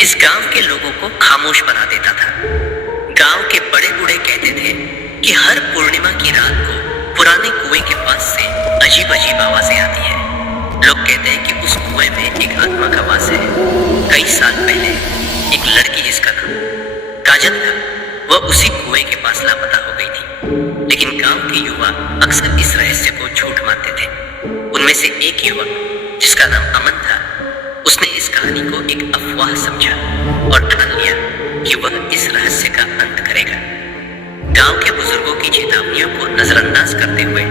इस गांव के लोगों को खामोश बना देता था। गांव के बड़े बूढ़े कहते थे कि हर पूर्णिमा की रात को पुराने कुएं के पास से अजीब अजीब आवाजें आती है। लोग कहते हैं कि उस कुएं में एक आत्मा का वास है। कई साल पहले एक लड़की जिसका नाम काजल था, वह उसी कुएं के पास लापता हो गई थी। लेकिन गांव के युवा अक्सर इस रहस्य को झूठ मानते थे। उनमें से एक युवक जिसका नाम अमन था, उसने इस कहानी को एक अफवाह समझा और ठान लिया कि वह इस रहस्य का अंत करेगा। गांव के बुजुर्गों की चेतावनियों को नजरअंदाज करते हुए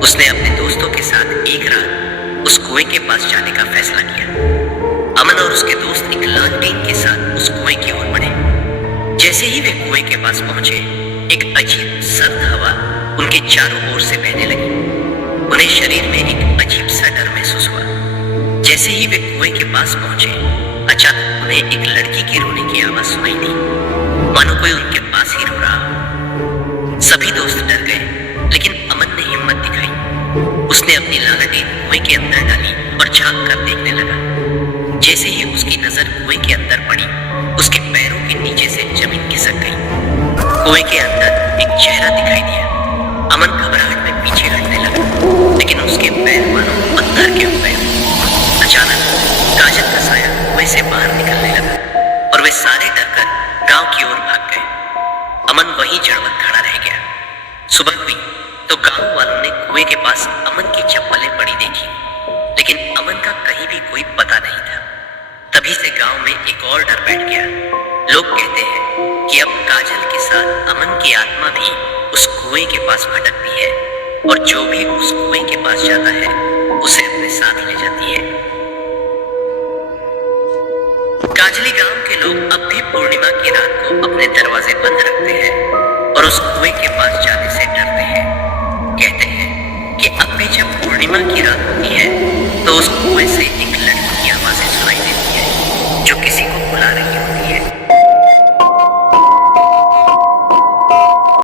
उसने अपने दोस्तों के साथ एक रात उस कुएं के पास जाने का फैसला किया। अमन और उसके दोस्त एक लालटेन के साथ उस कुएं की ओर बढ़े। जैसे ही वे कुएं के पास पहुंचे, एक अजीब सर्द हवा उनके चारों ओर से बहने लगी। उन्हें शरीर में एक अजीब सा डर महसूस हुआ। जैसे ही वे कुएं के पास पहुंचे, अचानक उन्हें एक लड़की के रोने की आवाज सुनाई दी, मानो कोई उनके पास ही रो रहा हो। सभी दोस्त डर गए, लेकिन अमन ने हिम्मत दिखाई। उसने अपनी लालटेन कुएं के अंदर डाली और झांक कर देखने लगा। जैसे ही उसकी नजर कुएं के अंदर पड़ी, उसके पैरों के नीचे से जमीन खिसक गई। कुएं के अंदर एक चेहरा दिखाई दिया। अमन घबराहट में पीछे हटने लगा, लेकिन उसके पैर मानो पत्थर के हो गए। अचानक काजल का साया कुएं से बाहर निकलने लगा और वे सारे डरकर गांव की ओर भाग गए। अमन वहीं जड़वत खड़ा रह गया। सुबह हुई तो गांव वालों ने कुएं के पास अमन की चप्पलें पड़ी देखी, लेकिन अमन का कहीं भी कोई पता नहीं था। तभी से गांव में एक और डर बैठ गया। लोग कहते हैं कि अब काजल के साथ अमन की आत्मा भी उस कुएं के पास भटकती है और जो भी उस कुएं के पास जाता है उसे अपने साथ ले जाती है। काजली गांव के लोग अब भी पूर्णिमा की रात को अपने दरवाजे बंद रखते हैं और उस कुएं के पास जाने से डरते हैं। कहते हैं कि अब भी जब पूर्णिमा की रात होती है